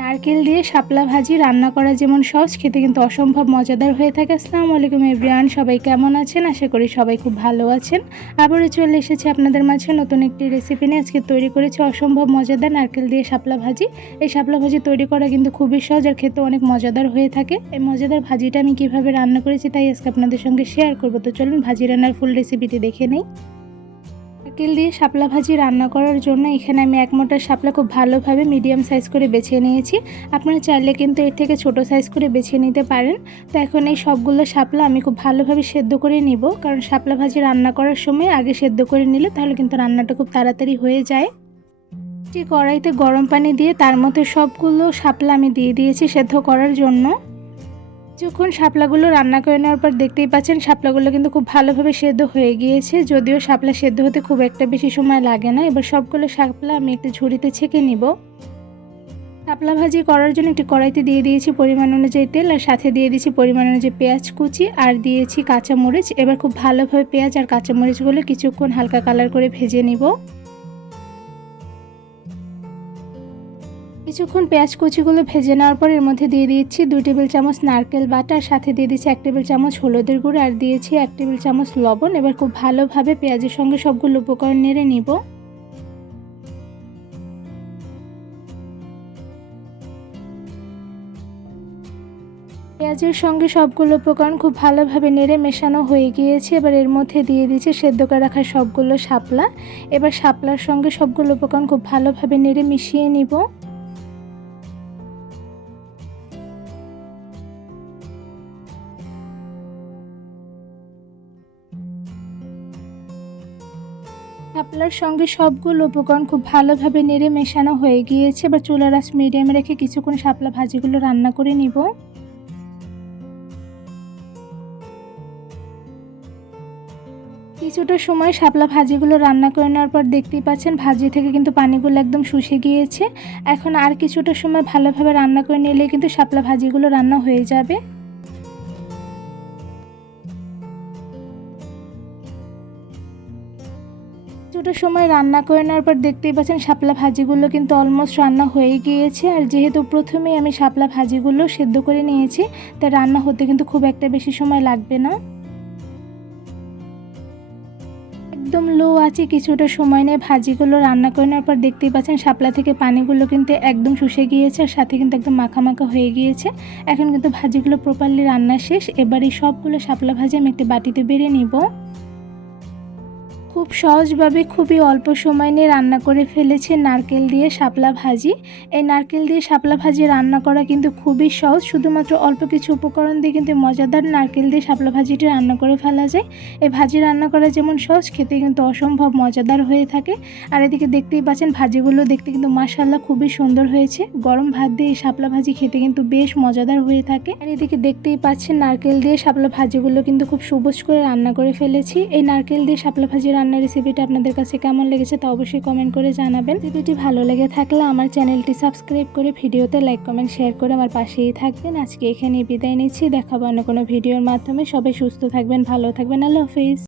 নারকেল দিয়ে শাপলা ভাজি রান্না করা যেমন সহজ, খেতে কিন্তু অসম্ভব মজাদার হয়ে থাকে। আসসালামু আলাইকুম এভরিওয়ান, সবাই কেমন আছেন? আশা করি সবাই খুব ভালো আছেন। আবারও চলে এসেছি আপনাদের মাঝে নতুন একটি রেসিপি নিয়ে। আজকে তৈরি করেছি অসম্ভব মজাদার নারকেল দিয়ে শাপলা ভাজি। এই শাপলা ভাজি তৈরি করা কিন্তু খুবই সহজ আর খেতে অনেক মজাদার হয়ে থাকে। এই মজাদার ভাজিটা আমি কিভাবে রান্না করেছি তাই আজকে আপনাদের সঙ্গে শেয়ার করব। তো চলুন ভাজি রান্নার ফুল রেসিপিটি দেখে নেই। নারকেল দিয়ে শাপলা ভাজি রান্না করার জন্য এখানে আমি এক মোটা শাপলা খুব ভালোভাবে মিডিয়াম সাইজ করে বেছে নিয়েছি। আপনারা চাইলে কিন্তু এর থেকে ছোট সাইজ করে বেছে নিতে পারেন। তো এখন এই সবগুলো শাপলা আমি খুব ভালোভাবে সেদ্ধ করে নিব, কারণ শাপলা ভাজি রান্না করার সময় আগে সেদ্ধ করে নিলে তাহলে কিন্তু রান্নাটা খুব তাড়াতাড়ি হয়ে যায়। কড়াইতে গরম পানি দিয়ে তার মধ্যে সবগুলো শাপলা আমি দিয়ে দিয়েছি সেদ্ধ করার জন্য। যখন শাপলাগুলো রান্না করে নেওয়ার পর দেখতেই পাচ্ছেন শাপলাগুলো কিন্তু খুব ভালোভাবে সেদ্ধ হয়ে গিয়েছে, যদিও শাপলা সেদ্ধ হতে খুব একটা বেশি সময় লাগে না। এবার সবগুলো শাপলা আমি একটু ঝুড়িতে ছেঁকে নিব। শাপলা ভাজি করার জন্য একটি কড়াইতে দিয়ে দিয়েছি পরিমাণ অনুযায়ী তেল, আর সাথে দিয়ে দিয়েছি পরিমাণ অনুযায়ী পেঁয়াজ কুচি আর দিয়েছি কাঁচামরিচ। এবার খুব ভালোভাবে পেঁয়াজ আর কাঁচামরিচগুলো কিছুক্ষণ হালকা কালার করে ভেজে নিব। কিছুক্ষণ পেঁয়াজ কুচিগুলো ভেজে নেওয়ার পর এর মধ্যে দিয়ে দিচ্ছি 2 টেবিল চামচ নারকেল বাটা, আর সাথে দিয়ে দিচ্ছি 1 টেবিল চামচ হলুদের গুঁড়ো আর দিয়েছি 1 টেবিল চামচ লবণ। এবার খুব ভালোভাবে পেঁয়াজের সঙ্গে সবগুলো উপকরণ নেড়ে নিব। পেঁয়াজের সঙ্গে সবগুলো উপকরণ খুব ভালোভাবে নেড়ে মেশানো হয়ে গিয়েছে। এবার এর মধ্যে দিয়ে দিচ্ছি সেদ্ধ করে রাখা সবগুলো শাপলা। এবার শাপলার সঙ্গে সবগুলো উপকরণ খুব ভালোভাবে নেড়ে মিশিয়ে নিব। শাপলার সঙ্গে সবগুলো উপকরণ খুব ভালোভাবে নেড়ে মেশানো হয়ে গিয়েছে। এবার চুলার আঁচ মিডিয়ামে রেখে কিছুক্ষণ শাপলা ভাজিগুলো রান্না করে নিব। কিছুটা সময় শাপলা ভাজিগুলো রান্না করে নেওয়ার পর দেখতেই পাচ্ছেন ভাজি থেকে কিন্তু পানিগুলো একদম শুষে গিয়েছে। এখন আর কিছুটা সময় ভালোভাবে রান্না করে নিলে কিন্তু শাপলা ভাজিগুলো রান্না হয়ে যাবে। কিছুটা সময় রান্না করে নেওয়ার পর দেখতেই পাচ্ছেন শাপলা ভাজিগুলো কিন্তু অলমোস্ট রান্না হয়ে গিয়েছে। আর যেহেতু প্রথমেই আমি শাপলা ভাজিগুলো সেদ্ধ করে নিয়েছি, তাই রান্না হতে কিন্তু খুব একটা বেশি সময় লাগবে না। একদম লো আছে কিছুটা সময় নিয়ে ভাজিগুলো রান্না করে নেওয়ার পর দেখতেই পাচ্ছেন শাপলা থেকে পানিগুলো কিন্তু একদম শুষে গিয়েছে আর সাথে কিন্তু একদম মাখা মাখা হয়ে গিয়েছে। এখন কিন্তু ভাজিগুলো প্রপারলি রান্না শেষ। এবার এই সবগুলো শাপলা ভাজি আমি একটা বাটিতে বেড়ে নিব। খুব সহজভাবে খুবই অল্প সময় নিয়ে রান্না করে ফেলেছে নারকেল দিয়ে শাপলা ভাজি। এই নারকেল দিয়ে শাপলা ভাজি রান্না করা কিন্তু খুবই সহজ, শুধুমাত্র অল্প কিছু উপকরণ দিয়ে কিন্তু মজাদার নারকেল দিয়ে শাপলা ভাজিটি রান্না করে ফেলা যায়। এই ভাজি রান্না করা যেমন সহজ, খেতে কিন্তু অসম্ভব মজাদার হয়ে থাকে। আর এদিকে দেখতেই পাচ্ছেন ভাজিগুলো দেখতে কিন্তু মাশাআল্লাহ খুবই সুন্দর হয়েছে। গরম ভাত দিয়ে এই শাপলা ভাজি খেতে কিন্তু বেশ মজাদার হয়ে থাকে। আর এদিকে দেখতেই পাচ্ছেন নারকেল দিয়ে শাপলা ভাজিগুলো কিন্তু খুব সবুজ করে রান্না করে ফেলেছি। এই নারকেল দিয়ে শাপলা ভাজি রান্নার রেসিপিটা আপনাদের কাছে কেমন লেগেছে তা অবশ্যই কমেন্ট করে জানাবেন। রেসিপিটি ভালো লেগে থাকলে আমার চ্যানেলটি সাবস্ক্রাইব করে ভিডিওতে লাইক কমেন্ট শেয়ার করে আমার পাশেই থাকবেন। আজকে এখানেই বিদায় নিচ্ছি, দেখাবো অন্য কোনো ভিডিওর মাধ্যমে। সবাই সুস্থ থাকবেন, ভালো থাকবেন। আল্লাহ হাফেজ।